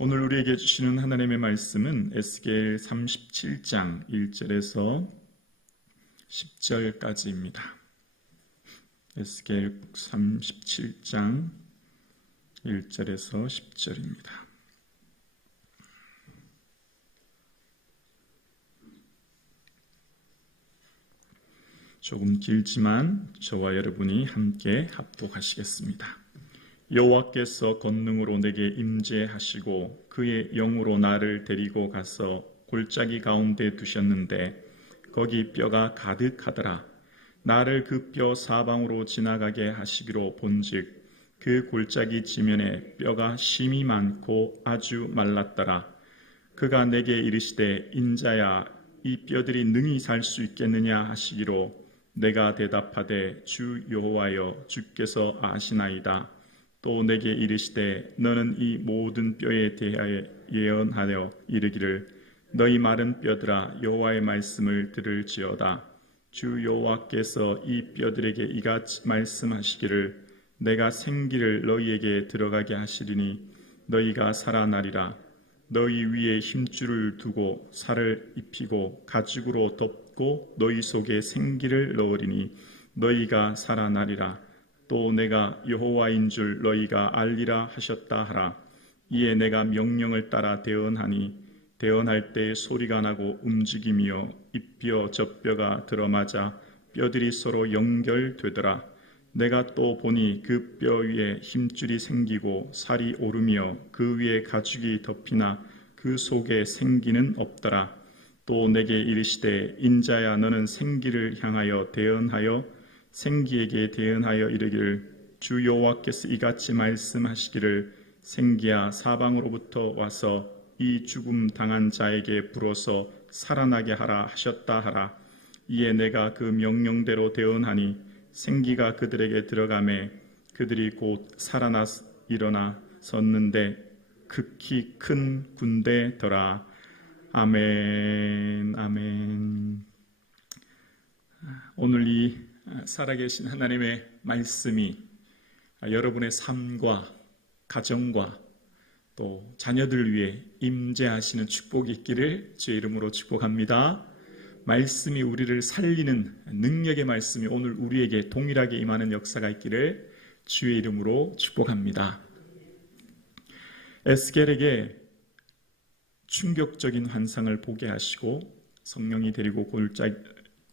오늘 우리에게 주시는 하나님의 말씀은 에스겔 37장 1절에서 10절까지입니다. 에스겔 37장 1절에서 10절입니다. 조금 길지만 저와 여러분이 함께 합독하시겠습니다. 여호와께서 권능으로 내게 임재하시고 그의 영으로 나를 데리고 가서 골짜기 가운데 두셨는데 거기 뼈가 가득하더라. 나를 그 뼈 사방으로 지나가게 하시기로 본즉 그 골짜기 지면에 뼈가 심이 많고 아주 말랐더라. 그가 내게 이르시되 인자야 이 뼈들이 능히 살 수 있겠느냐 하시기로 내가 대답하되 주 여호와여 주께서 아시나이다. 또 내게 이르시되 너는 이 모든 뼈에 대하여 예언하여 이르기를 너희 마른 뼈들아 여호와의 말씀을 들을지어다. 주 여호와께서 이 뼈들에게 이같이 말씀하시기를 내가 생기를 너희에게 들어가게 하시리니 너희가 살아나리라. 너희 위에 힘줄을 두고 살을 입히고 가죽으로 덮고 너희 속에 생기를 넣으리니 너희가 살아나리라. 또 내가 여호와인 줄 너희가 알리라 하셨다 하라. 이에 내가 명령을 따라 대언하니 대언할 때 소리가 나고 움직이며 이 뼈 저 뼈가 들어맞아 뼈들이 서로 연결되더라. 내가 또 보니 그 뼈 위에 힘줄이 생기고 살이 오르며 그 위에 가죽이 덮이나 그 속에 생기는 없더라. 또 내게 이르시되 인자야 너는 생기를 향하여 대언하여 생기에게 대언하여 이르기를 주 여호와께서 이같이 말씀하시기를 생기야 사방으로부터 와서 이 죽음 당한 자에게 불어서 살아나게 하라 하셨다 하라. 이에 내가 그 명령대로 대언하니 생기가 그들에게 들어가매 그들이 곧 살아나 일어나 섰는데 극히 큰 군대더라. 아멘. 아멘. 오늘 이 살아계신 하나님의 말씀이 여러분의 삶과 가정과 또 자녀들 위해 임재하시는 축복이 있기를 주의 이름으로 축복합니다. 말씀이 우리를 살리는 능력의 말씀이 오늘 우리에게 동일하게 임하는 역사가 있기를 주의 이름으로 축복합니다. 에스겔에게 충격적인 환상을 보게 하시고 성령이 데리고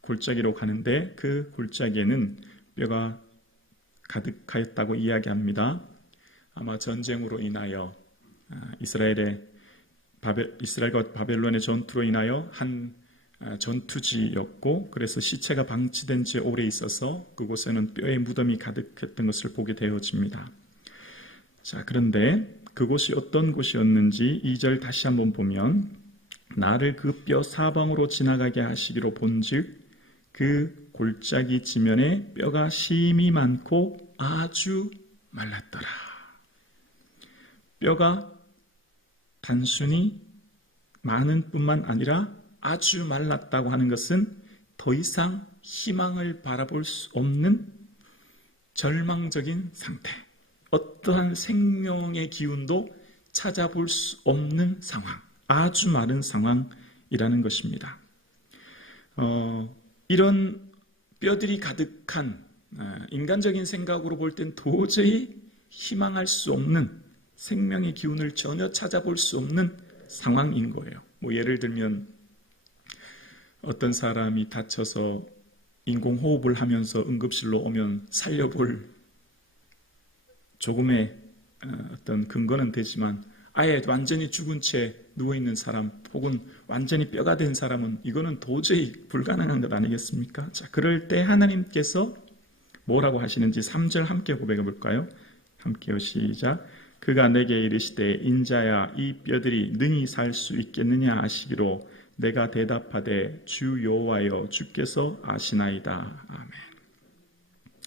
골짜기로 가는데 그 골짜기에는 뼈가 가득하였다고 이야기합니다. 아마 전쟁으로 인하여 이스라엘과 바벨론의 전투로 인하여 한 전투지였고 그래서 시체가 방치된 지 오래 있어서 그곳에는 뼈의 무덤이 가득했던 것을 보게 되어집니다. 자, 그런데 그곳이 어떤 곳이었는지 2절 다시 한번 보면 나를 그 뼈 사방으로 지나가게 하시기로 본즉 그 골짜기 지면에 뼈가 심이 많고 아주 말랐더라. 뼈가 단순히 많은 뿐만 아니라 아주 말랐다고 하는 것은 더 이상 희망을 바라볼 수 없는 절망적인 상태, 어떠한 생명의 기운도 찾아볼 수 없는 상황, 아주 마른 상황이라는 것입니다. 이런 뼈들이 가득한 인간적인 생각으로 볼 땐 도저히 희망할 수 없는 생명의 기운을 전혀 찾아볼 수 없는 상황인 거예요. 예를 들면 어떤 사람이 다쳐서 인공호흡을 하면서 응급실로 오면 살려볼 조금의 어떤 근거는 되지만 아예 완전히 죽은 채 누워있는 사람 혹은 완전히 뼈가 된 사람은 이거는 도저히 불가능한 것 아니겠습니까? 자, 그럴 때 하나님께서 뭐라고 하시는지 3절 함께 고백해 볼까요? 함께요. 시작. 그가 내게 이르시되 인자야 이 뼈들이 능히 살 수 있겠느냐 하시기로 내가 대답하되 주 여호와여 주께서 아시나이다. 아멘.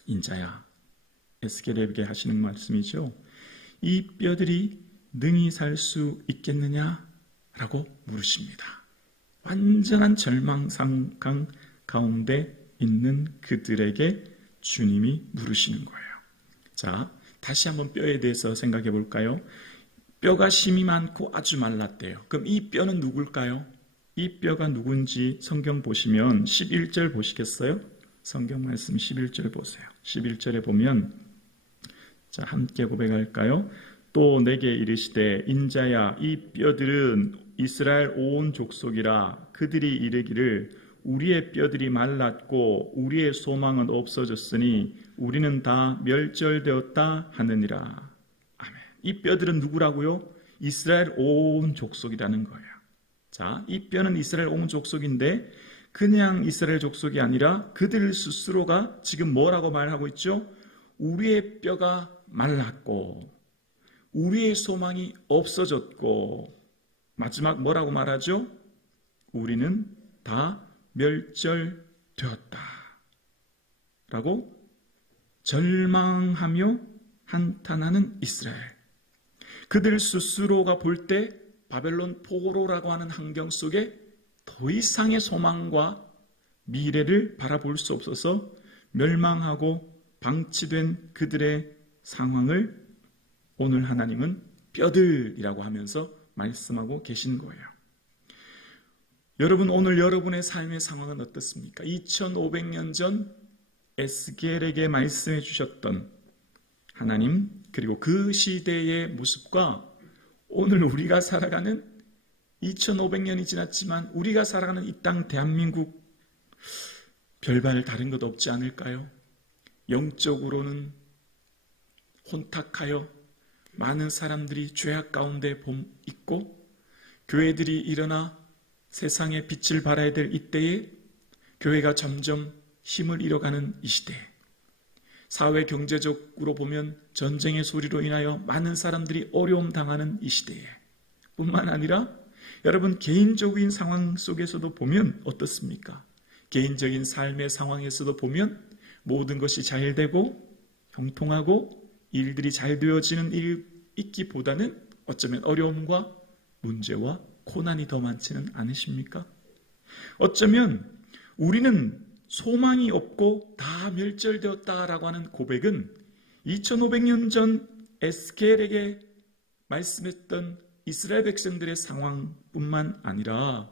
인자야, 에스겔에게 하시는 말씀이죠. 이 뼈들이 능히 살 수 있겠느냐라고 물으십니다. 완전한 절망상황 가운데 있는 그들에게 주님이 물으시는 거예요. 자, 다시 한번 뼈에 대해서 생각해 볼까요? 뼈가 심이 많고 아주 말랐대요. 그럼 이 뼈는 누굴까요? 이 뼈가 누군지 성경 보시면 11절 보시겠어요? 성경 말씀 11절 보세요. 11절에 보면, 자, 함께 고백할까요? 또 내게 이르시되 인자야 이 뼈들은 이스라엘 온 족속이라. 그들이 이르기를 우리의 뼈들이 말랐고 우리의 소망은 없어졌으니 우리는 다 멸절되었다 하느니라. 아멘. 이 뼈들은 누구라고요? 이스라엘 온 족속이라는 거예요. 자, 이 뼈는 이스라엘 온 족속인데 그냥 이스라엘 족속이 아니라 그들 스스로가 지금 뭐라고 말하고 있죠? 우리의 뼈가 말랐고 우리의 소망이 없어졌고, 마지막 뭐라고 말하죠? 우리는 다 멸절되었다 라고 절망하며 한탄하는 이스라엘. 그들 스스로가 볼 때 바벨론 포로라고 하는 환경 속에 더 이상의 소망과 미래를 바라볼 수 없어서 멸망하고 방치된 그들의 상황을 오늘 하나님은 뼈들이라고 하면서 말씀하고 계신 거예요. 여러분, 오늘 여러분의 삶의 상황은 어떻습니까? 2500년 전 에스겔에게 말씀해 주셨던 하나님, 그리고 그 시대의 모습과 오늘 우리가 살아가는 2500년이 지났지만 우리가 살아가는 이 땅 대한민국 별반 다른 것 없지 않을까요? 영적으로는 혼탁하여 많은 사람들이 죄악 가운데 있고, 교회들이 일어나 세상에 빛을 발해야 될 이때에 교회가 점점 힘을 잃어가는 이 시대, 사회 경제적으로 보면 전쟁의 소리로 인하여 많은 사람들이 어려움 당하는 이 시대에 뿐만 아니라 여러분 개인적인 상황 속에서도 보면 어떻습니까? 개인적인 삶의 상황에서도 보면 모든 것이 잘 되고 형통하고 일들이 잘 되어지는 일 있기보다는 어쩌면 어려움과 문제와 고난이 더 많지는 않으십니까? 어쩌면 우리는 소망이 없고 다 멸절되었다라고 하는 고백은 2500년 전 에스겔에게 말씀했던 이스라엘 백성들의 상황뿐만 아니라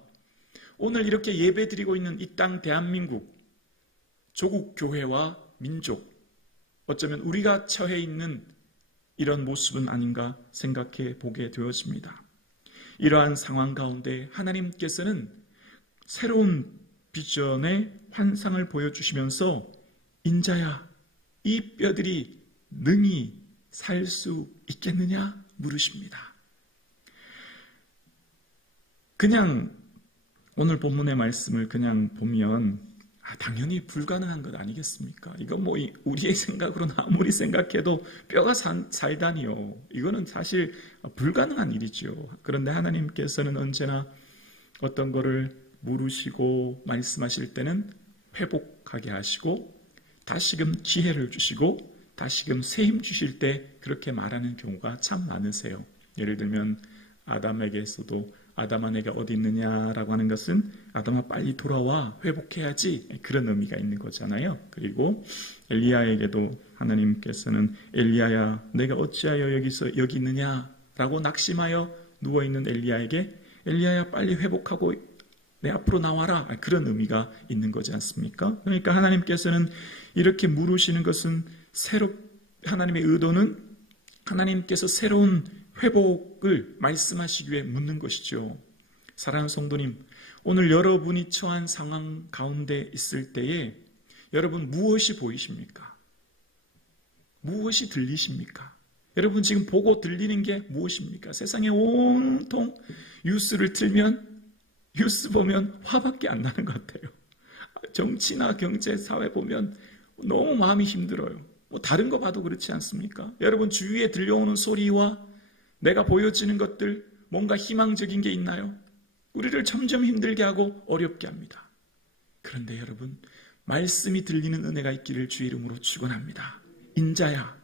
오늘 이렇게 예배드리고 있는 이 땅 대한민국 조국 교회와 민족, 어쩌면 우리가 처해 있는 이런 모습은 아닌가 생각해 보게 되었습니다. 이러한 상황 가운데 하나님께서는 새로운 비전의 환상을 보여주시면서 인자야, 이 뼈들이 능히 살 수 있겠느냐 물으십니다. 그냥 오늘 본문의 말씀을 그냥 보면 당연히 불가능한 것 아니겠습니까? 이건 뭐 우리의 생각으로는 아무리 생각해도 뼈가 살다니요. 이거는 사실 불가능한 일이죠. 그런데 하나님께서는 언제나 어떤 거를 물으시고 말씀하실 때는 회복하게 하시고 다시금 기회를 주시고 다시금 새 힘 주실 때 그렇게 말하는 경우가 참 많으세요. 예를 들면 아담에게서도 아담아 내가 어디 있느냐라고 하는 것은 아담아 빨리 돌아와 회복해야지, 그런 의미가 있는 거잖아요. 그리고 엘리야에게도 하나님께서는 엘리야야 내가 어찌하여 여기 있느냐라고 낙심하여 누워있는 엘리야에게 엘리야야 빨리 회복하고 내 앞으로 나와라, 그런 의미가 있는 거지 않습니까? 그러니까 하나님께서는 이렇게 물으시는 것은 하나님의 의도는 하나님께서 새로운 회복을 말씀하시기 위해 묻는 것이죠. 사랑하는 성도님, 오늘 여러분이 처한 상황 가운데 있을 때에 여러분 무엇이 보이십니까? 무엇이 들리십니까? 여러분 지금 보고 들리는 게 무엇입니까? 세상에 온통 뉴스를 틀면 뉴스 보면 화밖에 안 나는 것 같아요. 정치나 경제, 사회 보면 너무 마음이 힘들어요. 뭐 다른 거 봐도 그렇지 않습니까? 여러분 주위에 들려오는 소리와 내가 보여지는 것들 뭔가 희망적인 게 있나요? 우리를 점점 힘들게 하고 어렵게 합니다. 그런데 여러분 말씀이 들리는 은혜가 있기를 주의 이름으로 축원합니다. 인자야,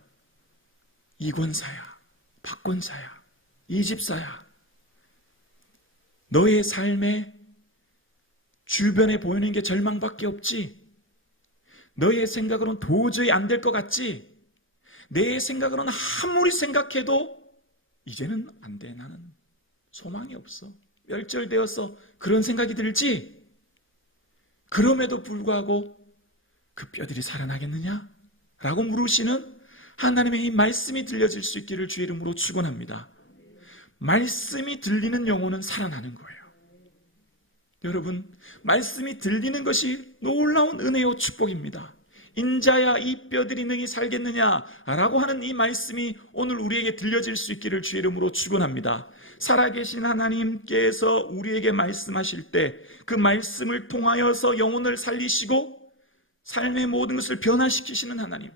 이권사야, 박권사야, 이집사야, 너의 삶에 주변에 보이는 게 절망밖에 없지? 너의 생각으로는 도저히 안 될 것 같지? 내 생각으로는 아무리 생각해도 이제는 안 돼. 나는 소망이 없어. 멸절되어서 그런 생각이 들지? 그럼에도 불구하고 그 뼈들이 살아나겠느냐? 라고 물으시는 하나님의 이 말씀이 들려질 수 있기를 주의 이름으로 축원합니다. 말씀이 들리는 영혼은 살아나는 거예요. 여러분, 말씀이 들리는 것이 놀라운 은혜요 축복입니다. 인자야 이 뼈들이 능히 살겠느냐 라고 하는 이 말씀이 오늘 우리에게 들려질 수 있기를 주의 이름으로 축원합니다. 살아계신 하나님께서 우리에게 말씀하실 때 그 말씀을 통하여서 영혼을 살리시고 삶의 모든 것을 변화시키시는 하나님,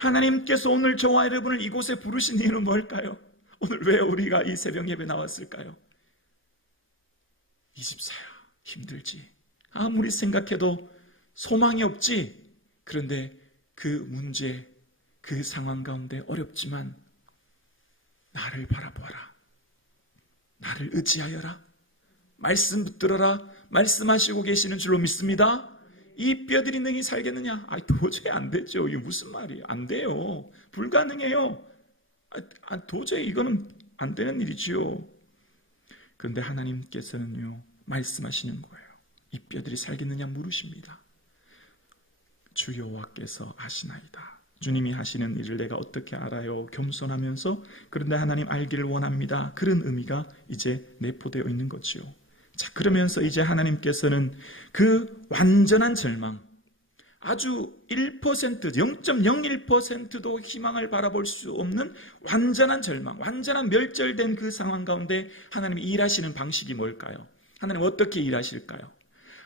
하나님께서 오늘 저와 여러분을 이곳에 부르신 이유는 뭘까요? 오늘 왜 우리가 이 새벽 예배 나왔을까요? 24야 힘들지, 아무리 생각해도 소망이 없지. 그런데 그 문제, 그 상황 가운데 어렵지만 나를 바라보아라, 나를 의지하여라, 말씀 붙들어라, 말씀하시고 계시는 줄로 믿습니다. 이 뼈들이 능히 살겠느냐? 도저히 안 되죠. 이게 무슨 말이에요? 안 돼요. 불가능해요. 도저히 이거는 안 되는 일이지요. 그런데 하나님께서는요, 말씀하시는 거예요. 이 뼈들이 살겠느냐 물으십니다. 주 여호와께서 아시나이다. 주님이 하시는 일을 내가 어떻게 알아요? 겸손하면서 그런데 하나님 알기를 원합니다. 그런 의미가 이제 내포되어 있는 거지요. 자, 그러면서 이제 하나님께서는 그 완전한 절망, 아주 1%, 0.01%도 희망을 바라볼 수 없는 완전한 절망, 완전한 멸절된 그 상황 가운데 하나님이 일하시는 방식이 뭘까요? 하나님 어떻게 일하실까요?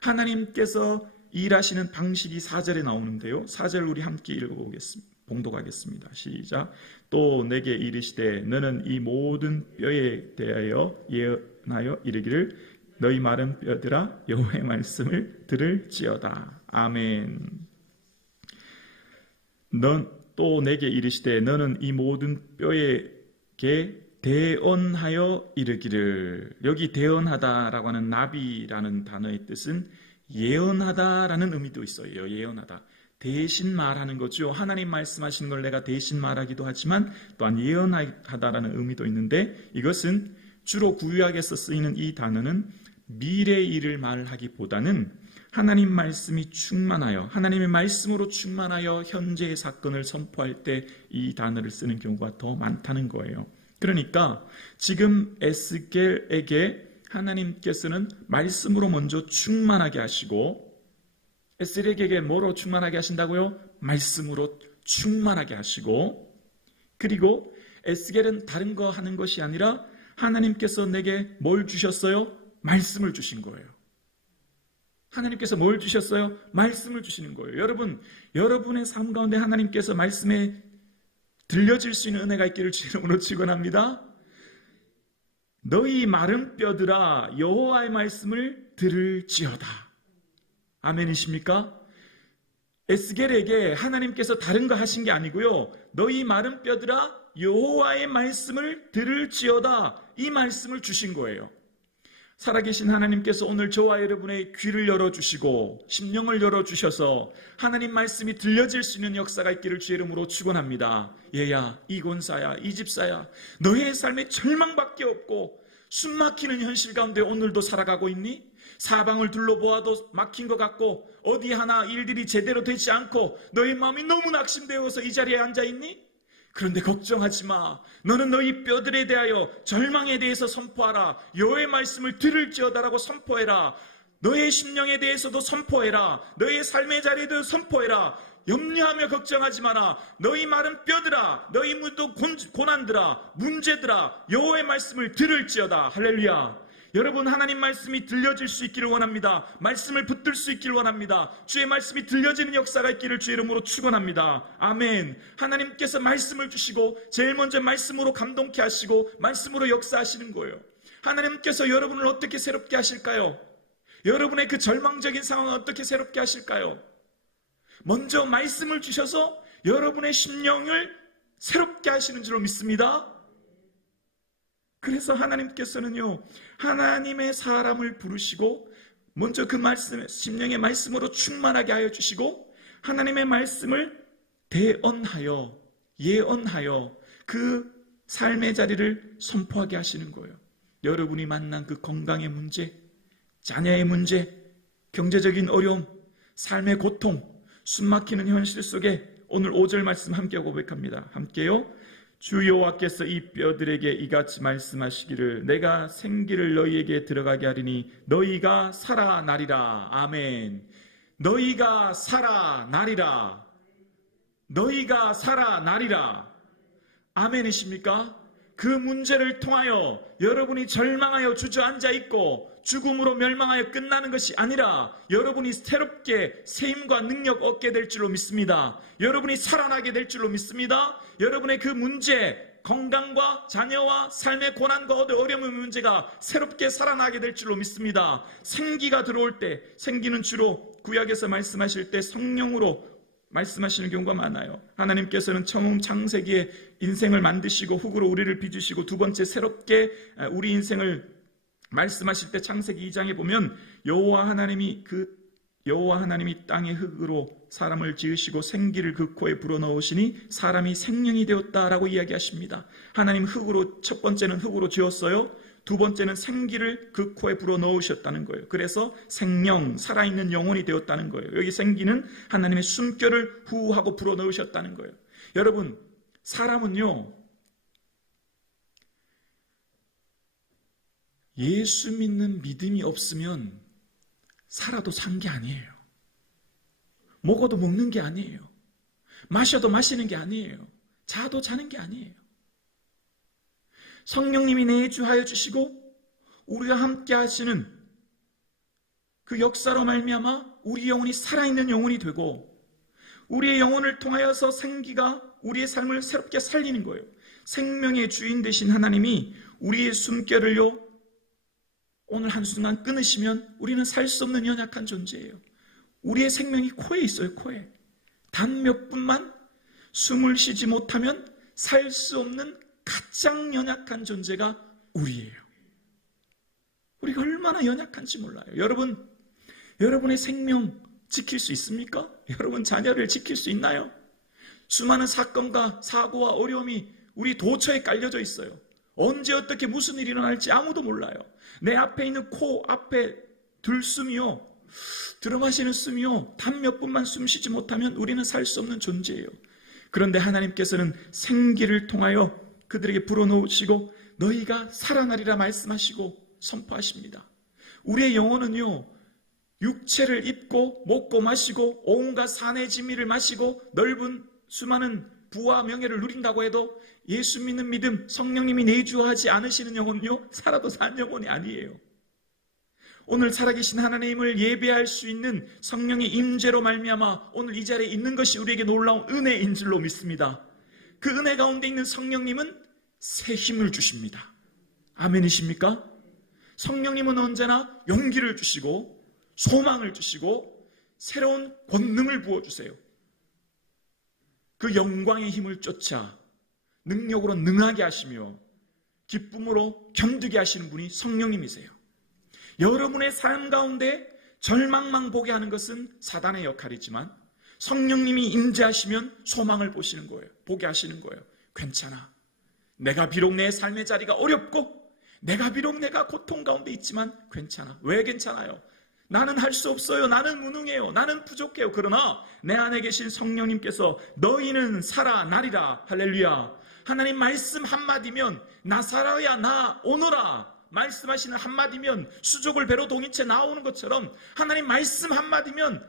하나님께서 일하시는 방식이 4절에 나오는데요. 4절 우리 함께 읽어보겠습니다. 봉독하겠습니다. 시작. 또 내게 이르시되 너는 이 모든 뼈에 대하여 예언하여 이르기를 너희 마른 뼈들아 여호와의 말씀을 들을지어다. 아멘. 또 내게 이르시되 너는 이 모든 뼈에게 대언하여 이르기를. 여기 대언하다라고 하는 나비라는 단어의 뜻은 예언하다라는 의미도 있어요. 예언하다. 대신 말하는 거죠. 하나님 말씀하시는 걸 내가 대신 말하기도 하지만 또한 예언하다라는 의미도 있는데, 이것은 주로 구약에서 쓰이는 이 단어는 미래의 일을 말하기보다는 하나님 말씀이 충만하여, 하나님의 말씀으로 충만하여 현재의 사건을 선포할 때 이 단어를 쓰는 경우가 더 많다는 거예요. 그러니까 지금 에스겔에게 하나님께서는 말씀으로 먼저 충만하게 하시고, 에스겔에게 뭐로 충만하게 하신다고요? 말씀으로 충만하게 하시고, 그리고 에스겔은 다른 거 하는 것이 아니라 하나님께서 내게 뭘 주셨어요? 말씀을 주신 거예요. 하나님께서 뭘 주셨어요? 말씀을 주시는 거예요. 여러분, 여러분의 삶 가운데 하나님께서 말씀에 들려질 수 있는 은혜가 있기를 주 이름으로 축원합니다. 너희 마른 뼈들아 여호와의 말씀을 들을지어다. 아멘이십니까? 에스겔에게 하나님께서 다른 거 하신 게 아니고요, 너희 마른 뼈들아 여호와의 말씀을 들을지어다, 이 말씀을 주신 거예요. 살아계신 하나님께서 오늘 저와 여러분의 귀를 열어주시고 심령을 열어주셔서 하나님 말씀이 들려질 수 있는 역사가 있기를 주의 이름으로 축원합니다. 얘야, 이 권사야, 이 집사야, 너의 삶에 절망밖에 없고 숨막히는 현실 가운데 오늘도 살아가고 있니? 사방을 둘러보아도 막힌 것 같고 어디 하나 일들이 제대로 되지 않고 너의 마음이 너무 낙심되어서 이 자리에 앉아있니? 그런데 걱정하지 마. 너는 너희 뼈들에 대하여 절망에 대해서 선포하라. 여호와의 말씀을 들을지어다라고 선포해라. 너의 심령에 대해서도 선포해라. 너의 삶의 자리에도 선포해라. 염려하며 걱정하지 마라. 너희 마른 뼈들아, 너희 모든 고난들아, 문제들아, 여호와의 말씀을 들을지어다. 할렐루야. 여러분, 하나님 말씀이 들려질 수 있기를 원합니다. 말씀을 붙들 수 있기를 원합니다. 주의 말씀이 들려지는 역사가 있기를 주의 이름으로 축원합니다. 아멘. 하나님께서 말씀을 주시고 제일 먼저 말씀으로 감동케 하시고 말씀으로 역사하시는 거예요. 하나님께서 여러분을 어떻게 새롭게 하실까요? 여러분의 그 절망적인 상황을 어떻게 새롭게 하실까요? 먼저 말씀을 주셔서 여러분의 심령을 새롭게 하시는 줄로 믿습니다. 그래서 하나님께서는요, 하나님의 사람을 부르시고 먼저 그 말씀, 심령의 말씀으로 충만하게 하여 주시고 하나님의 말씀을 대언하여, 예언하여 그 삶의 자리를 선포하게 하시는 거예요. 여러분이 만난 그 건강의 문제, 자녀의 문제, 경제적인 어려움, 삶의 고통, 숨막히는 현실 속에 오늘 5절 말씀 함께 고백합니다. 함께요. 주 여호와께서 이 뼈들에게 이같이 말씀하시기를 내가 생기를 너희에게 들어가게 하리니 너희가 살아나리라. 아멘. 너희가 살아나리라. 너희가 살아나리라. 아멘이십니까? 그 문제를 통하여 여러분이 절망하여 주저앉아 있고 죽음으로 멸망하여 끝나는 것이 아니라 여러분이 새롭게 세임과 능력 얻게 될 줄로 믿습니다. 여러분이 살아나게 될 줄로 믿습니다. 여러분의 그 문제, 건강과 자녀와 삶의 고난과 어려움의 문제가 새롭게 살아나게 될 줄로 믿습니다. 생기가 들어올 때, 생기는 주로 구약에서 말씀하실 때 성령으로 말씀하시는 경우가 많아요. 하나님께서는 처음 창세기에 인생을 만드시고 흙으로 우리를 빚으시고 두 번째 새롭게 우리 인생을 말씀하실 때 창세기 2장에 보면 여호와 하나님이 땅의 흙으로 사람을 지으시고 생기를 그 코에 불어넣으시니 사람이 생명이 되었다라고 이야기하십니다. 하나님 흙으로 첫 번째는 흙으로 지었어요. 두 번째는 생기를 그 코에 불어넣으셨다는 거예요. 그래서 생명, 살아있는 영혼이 되었다는 거예요. 여기 생기는 하나님의 숨결을 후하고 불어넣으셨다는 거예요. 여러분, 사람은요, 예수 믿는 믿음이 없으면 살아도 산 게 아니에요. 먹어도 먹는 게 아니에요. 마셔도 마시는 게 아니에요. 자도 자는 게 아니에요. 성령님이 내주하여 주시고 우리와 함께 하시는 그 역사로 말미암아 우리 영혼이 살아있는 영혼이 되고 우리의 영혼을 통하여서 생기가 우리의 삶을 새롭게 살리는 거예요. 생명의 주인 되신 하나님이 우리의 숨결을요 오늘 한순간 끊으시면 우리는 살 수 없는 연약한 존재예요. 우리의 생명이 코에 있어요. 코에. 단 몇 분만 숨을 쉬지 못하면 살 수 없는 가장 연약한 존재가 우리예요. 우리가 얼마나 연약한지 몰라요. 여러분의 생명 지킬 수 있습니까? 여러분 자녀를 지킬 수 있나요? 수많은 사건과 사고와 어려움이 우리 도처에 깔려져 있어요. 언제 어떻게 무슨 일이 일어날지 아무도 몰라요. 내 앞에 있는 코 앞에 들숨이요, 들어마시는 숨이요, 단 몇 분만 숨 쉬지 못하면 우리는 살 수 없는 존재예요. 그런데 하나님께서는 생기를 통하여 그들에게 불어넣으시고 너희가 살아나리라 말씀하시고 선포하십니다. 우리의 영혼은요 육체를 입고 먹고 마시고 온갖 산의 진미를 마시고 넓은 수많은 부와 명예를 누린다고 해도 예수 믿는 믿음, 성령님이 내주하지 않으시는 영혼은요 살아도 산 영혼이 아니에요. 오늘 살아계신 하나님을 예배할 수 있는 성령의 임재로 말미암아 오늘 이 자리에 있는 것이 우리에게 놀라운 은혜인 줄로 믿습니다. 그 은혜 가운데 있는 성령님은 새 힘을 주십니다. 아멘이십니까? 성령님은 언제나 용기를 주시고 소망을 주시고 새로운 권능을 부어주세요. 그 영광의 힘을 쫓아 능력으로 능하게 하시며 기쁨으로 견디게 하시는 분이 성령님이세요. 여러분의 삶 가운데 절망만 보게 하는 것은 사단의 역할이지만 성령님이 임재하시면 소망을 보시는 거예요. 보게 하시는 거예요. 괜찮아. 내가 비록 내 삶의 자리가 어렵고 내가 비록 내가 고통 가운데 있지만 괜찮아. 왜 괜찮아요? 나는 할 수 없어요. 나는 무능해요. 나는 부족해요. 그러나 내 안에 계신 성령님께서 너희는 살아나리라. 할렐루야. 하나님 말씀 한마디면 나사라야 나 오너라 말씀하시는 한마디면 수족을 배로 동이채 나오는 것처럼 하나님 말씀 한마디면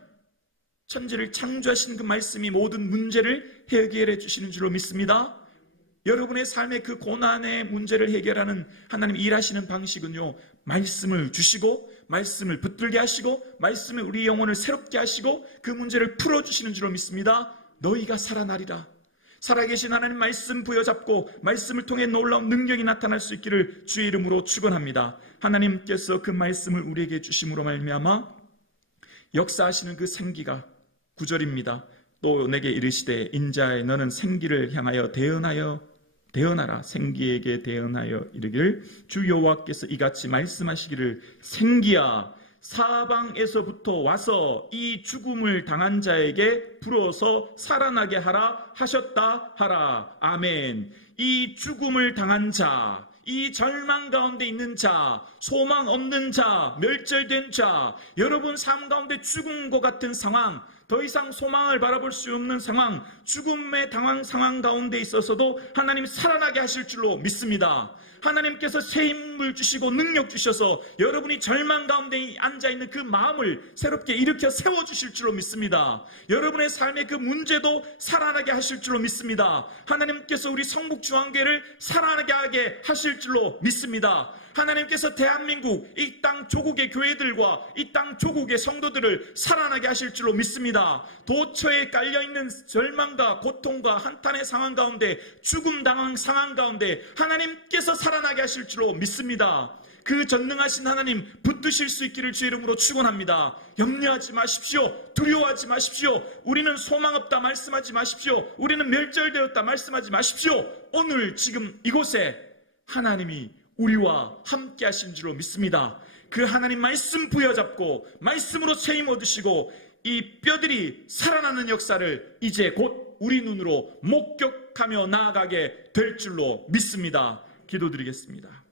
천지를 창조하신 그 말씀이 모든 문제를 해결해 주시는 줄로 믿습니다. 여러분의 삶의 그 고난의 문제를 해결하는 하나님 일하시는 방식은요 말씀을 주시고 말씀을 붙들게 하시고 말씀을 우리 영혼을 새롭게 하시고 그 문제를 풀어주시는 줄로 믿습니다. 너희가 살아나리라. 살아계신 하나님 말씀 부여잡고 말씀을 통해 놀라운 능력이 나타날 수 있기를 주의 이름으로 축원합니다. 하나님께서 그 말씀을 우리에게 주심으로 말미암아 역사하시는 그 생기가 9절입니다. 또 내게 이르시되 인자에 너는 생기를 향하여 대언하라. 생기에게 대언하여 이르기를 주 여호와께서 이같이 말씀하시기를 생기야 사방에서부터 와서 이 죽음을 당한 자에게 불어서 살아나게 하라 하셨다 하라. 아멘. 이 죽음을 당한 자, 이 절망 가운데 있는 자, 소망 없는 자, 멸절된 자, 여러분 삶 가운데 죽음과 같은 상황, 더 이상 소망을 바라볼 수 없는 상황, 죽음의 상황 가운데 있어서도 하나님 살아나게 하실 줄로 믿습니다. 하나님께서 새 힘을 주시고 능력 주셔서 여러분이 절망 가운데 앉아있는 그 마음을 새롭게 일으켜 세워주실 줄로 믿습니다. 여러분의 삶의 그 문제도 살아나게 하실 줄로 믿습니다. 하나님께서 우리 성북중앙교회를 살아나게 하게 하실 줄로 믿습니다. 하나님께서 대한민국 이 땅 조국의 교회들과 이 땅 조국의 성도들을 살아나게 하실 줄로 믿습니다. 도처에 깔려있는 절망과 고통과 한탄의 상황 가운데, 죽음 당한 상황 가운데 하나님께서 살아나게 하실 줄로 믿습니다. 그 전능하신 하나님 붙드실 수 있기를 주의 이름으로 축원합니다. 염려하지 마십시오. 두려워하지 마십시오. 우리는 소망 없다 말씀하지 마십시오. 우리는 멸절되었다 말씀하지 마십시오. 오늘 지금 이곳에 하나님이 우리와 함께 하신 줄로 믿습니다. 그 하나님 말씀 부여잡고 말씀으로 책임 얻으시고 이 뼈들이 살아나는 역사를 이제 곧 우리 눈으로 목격하며 나아가게 될 줄로 믿습니다. 기도드리겠습니다.